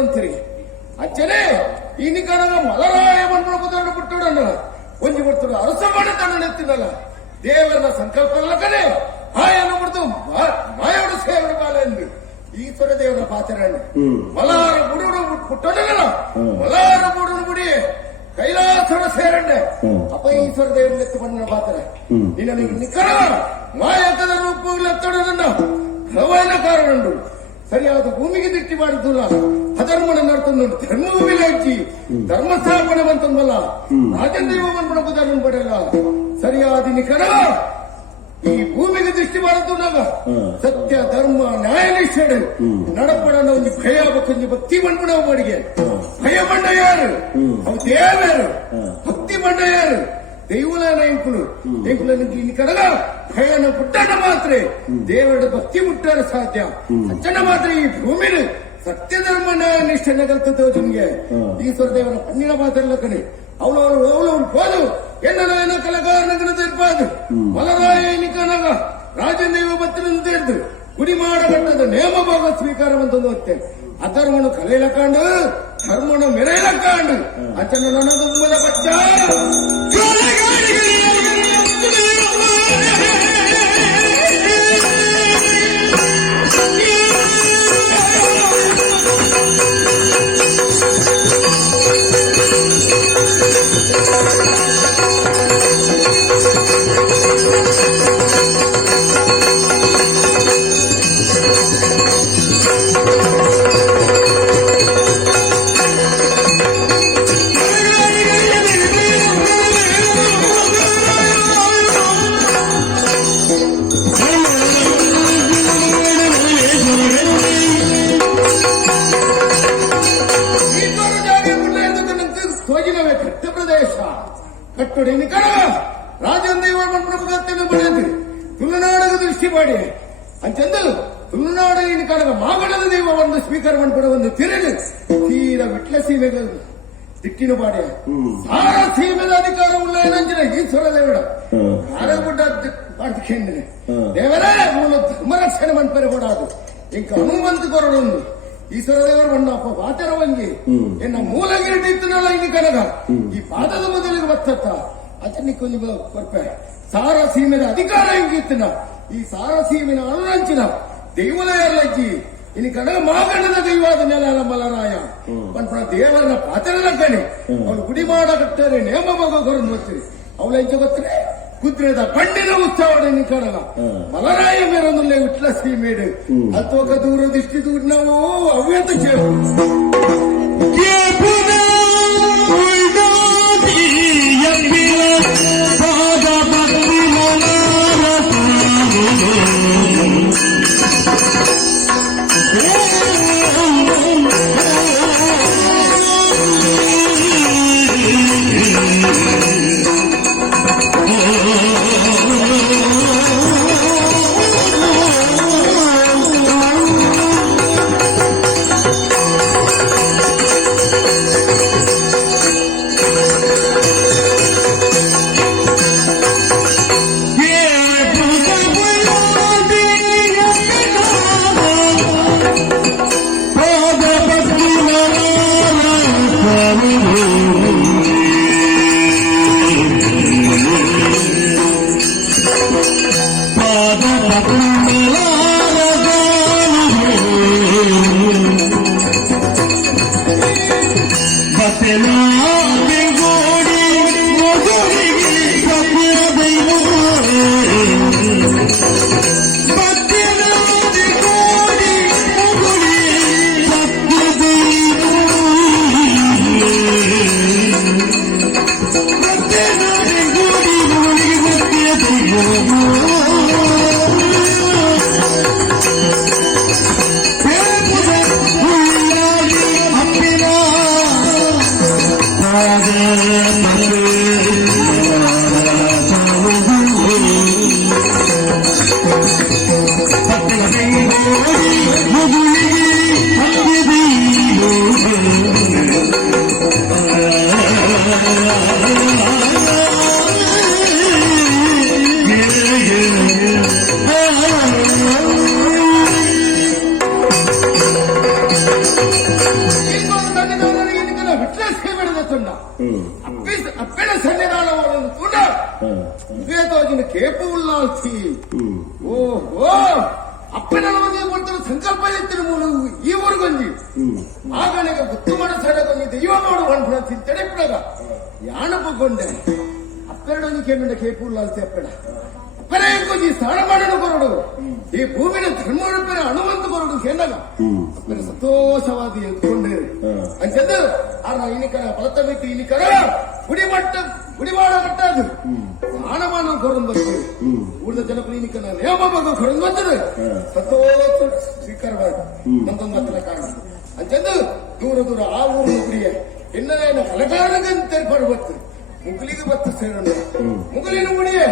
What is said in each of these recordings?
ಮಂತ್ರಿ ಅಚ್ಚನೆ ಇನ್ನಿಕನಗ ಮಲರಾಯ ಮನ್ಮುಡುಪುದನ್ನು ಬಿಟ್ಟುಡನ್ನ ಒಂಜಿ ಬರ್ತುಡು ಅರಸ ಮಾಡಿ ತನ್ನ ನೆತ್ತಿನಲ್ಲ ದೇವರ ಸಂಕಲ್ಪ ಲಕ್ಕನೆ ಹಾಯನ್ನು ಬಿಡ್ತು ಮಾಯೋಡು ಸೇವನ ಬಾಲ ಎಂದು ಈಶ್ವರ ದೇವರ ಪಾಚರಣೆ ಮಲಾರ ಬುಡುಡು ಪುಟ್ಟಡಲ್ಲ ಮಲಾರ ಬುಡುಡು ಬುಡಿ ಕೈಲಾಸರ ಸೇರಂಡೆ ಅಪ್ಪ ಈಶ್ವರ ದೇವರ ನೆತ್ತು ಬಂದ ಪಾತ್ರ ನಿನ್ನ ನಿಖರ ಮಾಯಕದ ರೂಪಗಳೆತ್ತಡನ್ನ ಹಲವಾರು ಕಾರಣುಂಡು ಸರಿಯಾದ ಭೂಮಿಗೆ ದಿಟ್ಟಿ ಮಾಡಿದ್ದಲ್ಲ ಅಧರ್ಮನ ನಡ್ತಂದು ಧರ್ಮಭೂಮಿಲಿ ಹಚ್ಚಿ ಧರ್ಮ ಸ್ಥಾಪನೆ ಬಂತಂದಲ್ಲ ರಾಜದೈವ ಬಂದ್ಬಿಡಬಹುದಾರ ಬಡಲ್ಲ ಸರಿಯಾದ ನಿಖರ ಈ ಭೂಮಿಗೆ ದೃಷ್ಟಿ ಮಾಡುತ್ತಾಗ ಸತ್ಯ ಧರ್ಮ ನ್ಯಾಯ ನಿಷ್ಠೆ ನಡಪಡನ ಒಂದು ಭಯ ಒಂದು ಭಕ್ತಿ ಬಂದ್ಬಿಡ ಮಾಡಿಗೆ ಭಯ ಬಂಡ ಯಾರು ಅವು ದೇವರು ಭಕ್ತಿ ಬಂಡ ಯಾರು ದೈವನ ಎಂಕುಲು ಕಡಗ ಭಯನ ಪುಟ್ಟನ ಮಾತ್ರ ದೇವರ ಭಕ್ತಿ ಮುಟ್ಟಾರ ಸಾಧ್ಯ ಅಚ್ಚನ ಮಾತ್ರ ಈ ಭೂಮಿಲಿ ಸತ್ಯ ಧರ್ಮ ನ್ಯಾಯ ನಿಷ್ಠೆನ ಕಲ್ತದ್ದು ನಿಮ್ಗೆ ಈಶ್ವರ ದೇವರ ಪಣ್ಣಿನ ಮಾತಲ್ಲ ಕಣೆ ಅವಳವರು ಹೋದು ಎನ್ನ ಕಲಗಾರನಗನ ಇರ್ಬಾದು ಮಲರಾಯ ನಿಕನಗ ರಾಜದೈವ ಬತ್ತಿನಂತ ಹೇಳಿದ್ರು ಗುಡಿ ಮಾಡಬಟ್ಟದ ನೇಮ ಭಾಗ ಸ್ವೀಕಾರ ಬಂತಂದು ಹೊತ್ತೆ ಅಧರ್ಮನು ಕಲೆಯಲ ಕಾಂಡು ಧರ್ಮನು ಮೆರೆಯಲ ಕಾಂಡು ಅಚ್ಚನ ನನ್ನದು ಮೂಲ ಪಚ್ಚ ಕಟ್ಟುಡಿ ನಿಖರ ರಾಜದೈವ ಮನ್ಮುಡುಪುಗತ್ತನ್ನು ಬಡಿದ್ರಿ ತುಳುನಾಡಗ ದೃಷ್ಟಿ ಮಾಡಿ ಅಂತಂದು ತುಳುನಾಡು ನಿಖರಗ ಮಾಗಳದ ದೈವವನ್ನು ಸ್ವೀಕಾರ ಮಾಡ್ಬಿಡ ಒಂದು ತಿರುಗಿ ತೀರ ವಿಟ್ಲ ಸೀಮೆಗೆ ದಿಕ್ಕಿನ ಬಾಡಿ ಸಾರ ಸೀಮೆದ ಅಧಿಕಾರ ಉಳ್ಳ ಏನಂಚಿನ ಈಶ್ವರ ದೇವಡ ಕಾರಗುಡ್ಡ ಮಾಡ್ಕೊಂಡ್ರೆ ದೇವರೇ ಮೂಲ ಧರ್ಮ ರಕ್ಷಣೆ ಮಾಡ್ತಾರೆ ಕೊಡಾದು ಇಂಕ ಹನುಮಂತ ಕೊರಡೊಂದು ಈಶ್ವರ ದೇವರು ಬಂದಪ್ಪ ಪಾತೆರ ವಂಗಿ ಎನ್ನ ಮೂಲಗಿರಿ ಇತ್ತನಲ್ಲ ಇನ್ನು ಕನಗ ಈ ಪಾದದ ಮೊದಲಿಗೆ ಬತ್ತತ್ತ ಅಚನಿ ಕೊಂಚ ಕೊರ್ಪೆ ಸಾರ ಸೀಮೆದ ಅಧಿಕಾರ ಹಿಂಗಿತ್ತನ ಈ ಸಾರಸೀಮಿನ ಅನುರಂಚಿನ ದೈವಲಯಲ್ಲಜ್ಜಿ ಇನ್ನು ಕಡಗ ಮಾಗಣ್ಣದ ದೈವಾದ ನೆಲ ಮಲರಾಯ ಪಂಪನ ದೇವರನ್ನ ಪಾತ್ರನ ಕಣಿ ಅವಳು ಗುಡಿ ಮಾಡಕಟ್ಟರೆ ನೇಮ ಮಗ ಕೊರದು ಬರ್ತೀರಿ ಅವಳ ಹೆಂಚ ಗೊತ್ತರೆ ಕುದ್ರೆದ ಪಂಡಿನ ಉತ್ಸವ ಕಡಗ ಮಲರಾಯ ಮೇರೊಂದಲ್ಲೇ ವಿಟ್ಲ ಸೀಮೇಡು ಅತ್ತೋಕ ದೂರ ದಿಷ್ಟಿ ದೂರ ನಾವು ಅವ್ಯಂತ ಕೇಳು ಅಪ್ಪನ ಸನ್ನಿಧಾನವನ್ನು ಕೂಡ ವೇದವಾಗಿನ ಕೇಪು ಉಲ್ಲಾಸಿ ಓಹೋ ಅಪ್ಪನ ನಮಗೆ ಕೊಡ್ತಾರೆ ಸಂಕಲ್ಪ ಎತ್ತಿನ ಮೂಲಕ ಈ ಊರಿಗೊಂಜಿ ಆಗನಿಗೆ ಗುತ್ತು ಮನಸ್ಸಡಗೊಂದು ದೈವ ಮಾಡು ಹೊಂಡ ತಿಂತಡೆಪ್ಪಡಗ ಯಾಣಪ್ಪಗೊಂಡೆ ಅಪ್ಪೆರಡೊಂದು ಕೇಮಿಂದ ಕೇಪು ಉಲ್ಲಾಸಿ ಅಪ್ಪೆಡ ಅಪ್ಪನ ಎಂಕೊಂಜಿ ಸ್ಥಾನ ಮಾಡಲು ಕೊರಡು ಈ ಭೂಮಿನ ಧರ್ಮಪರ ಅಣುವಂತ ಕೊರಡು ಕೇಂದಾಗ ಅಪ್ಪನ ಸಂತೋಷವಾದಿ ಎದ್ಕೊಂಡೆ ಅಂಚಂದು ಆರ ಇನಿಕರ ಫಲತ ವ್ಯಕ್ತಿ ಇನಿಕರ ಗುಡಿಮಾಡ ಕಟ್ಟದು ಸ್ನಾನಮಾನ ಕೊರದು ಬರ್ತದೆ ಉಳಿದ ಜನಪದ ಇನಿಕನ ನೇಮ ಮಗ ಕೊರದು ಬರ್ತದೆ ಸಂತೋಷ ಸ್ವೀಕಾರವಾಗಿ ಮಂದೊಂದು ಹತ್ತಿರ ಕಾರಣ ಅಂಚಂದು ದೂರ ದೂರ ಆ ಊರಿನ ಗುಡಿಯ ಇನ್ನೇನು ಕಲಕಾರಗಂತ ಏರ್ಪಾಡು ಬರ್ತದೆ ಮುಗಲಿಗೆ ಬತ್ತು ಸೇರೋಣ ಮುಗಲಿನ ಮುಡಿಯ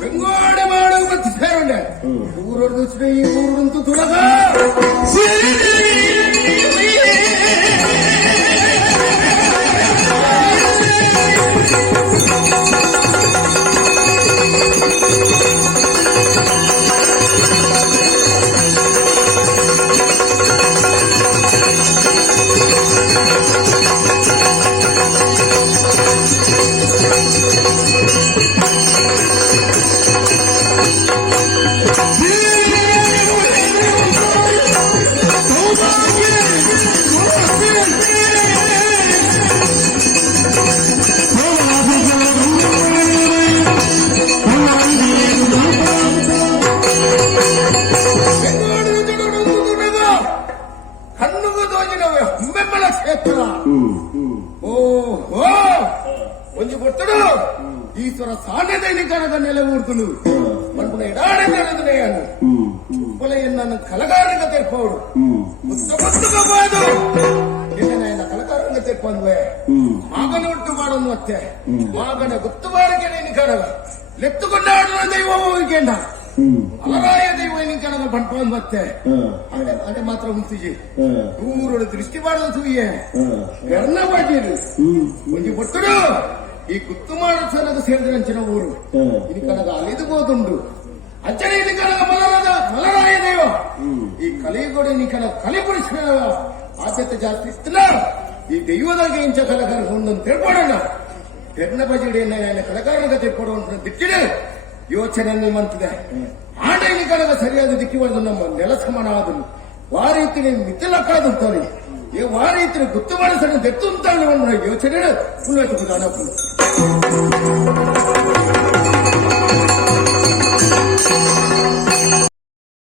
ಬೆಂಗಾಡೆ ಮಾಡೋ ಬತ್ತು ಸೇರೋಣ ಊರೊಡ್ದು ಈ ಊರಂತೂ ತುಳಗ ಒಂಜಿ ಕೊಟ್ಟಡು ಈಶ್ವರ ಸಾನ್ಯದ ನಿಕರದ ನೆಲೆ ಊರ್ತನು ಮಣ್ಪುನ ಎಡಾಡೆ ನೆಲದನೆಯನ್ನು ಉಪ್ಪಲೆಯನ್ನು ಕಲಗಾರಂಗ ತೆರ್ಪೋಡು ಗೊತ್ತುಕೋದು ಎನ್ನ ಕಲಗಾರಂಗ ತೆರ್ಪಂದ್ವೆ ಮಗನ ಒಟ್ಟು ಮಾಡೋದು ಮತ್ತೆ ಮಗನ ಗೊತ್ತುಬಾರಿಗೆ ನಿಕರದ ಲೆತ್ತುಕೊಂಡಾಡುವ ದೈವ ಹೋಗಿಕೆಂಡ ಅಲರಾಯ ದೈವ ನಿಕರದ ಬಂಟ್ಪಂದ್ ಮತ್ತೆ ಅದೇ ಮಾತ್ರ ಉಂತಿಜಿ ದೂರೊಡು ದೃಷ್ಟಿ ಮಾಡದ ಸೂಯೆ ಕರ್ಣ ಬಾಜಿರು ಒಂಜಿ ಕೊಟ್ಟಡು ಈ ಗುತ್ತು ಮಾಡಸನಗ ಸೇರಿದಂಚಿನ ಊರು ಇದು ಕನಗ ಅಲಿದುಬೋದುಂಡು ಅಚ್ಚರಿ ಇದು ಕನಗ ಮಲರಾಯ ದೇವ ಈ ಕಲಿಗೊಡೆ ನೀ ಕನಗ ಕಲಿಪುಡಿಸಿದ ಆದ್ಯತೆ ಜಾಸ್ತಿ ಇತ್ತಲ್ಲ ಈ ದೈವದಾಗೆ ಇಂಚ ಕಲಕಾರ ಹೊಂದಂತ ತಿಳ್ಕೊಡೋಣ ಹೆರ್ನ ಬಜಿಡಿ ಕಲಕಾರಗ ತಿಳ್ಕೊಡುವಂತ ದಿಟ್ಟಿಡೆ ಯೋಚನೆ ಮಂತಿದೆ ಆಡೈನಿ ಕಣಗ ಸರಿಯಾದ ದಿಕ್ಕಿವರೆದು ನಮ್ಮ ನೆಲ ಸಮಾನ ಆದನು ವಾರೀತಿಗೆ ಮಿತಿಲಕ್ಕಾದಂತಾನೆ ಈ ವಾರೀತಿನ ಗುತ್ತು ಮಾಡಿಸಲು ದೆತ್ತು ಅಂತ ಯೋಚನೆ ಪುಣ್ಯಟು ದಾನಪು